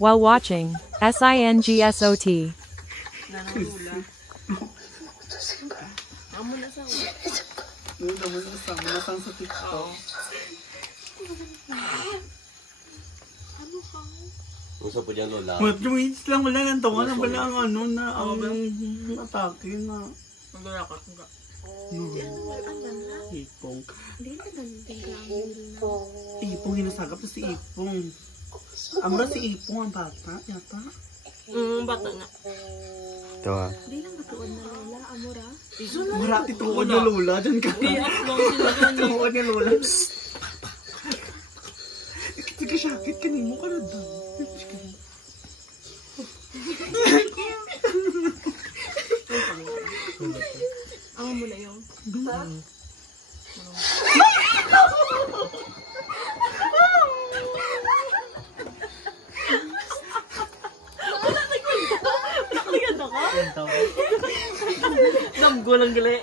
while watching SINGSOT. Nananula. Amo na sa Nasang sa TikTok. Ano ka? Usa po dyan, Lola. What minutes lang wala nang tawa na wala ang ano na ang atake na. Magdala ka. Ipong. Hindi na ganting lang. Ipong hinasagap na si Ipong. Amra si Ipong ang bata yata. Bata nga. Ito ha. Hindi lang matuon na lola, amura. Marati tuon na Lola dyan ka. Iyak lang sila ganyan. Tuon na Lola. Sige sakit kanimo ka na daw. Amo mo na yung. Nakaganda ka? Namgo lang gali.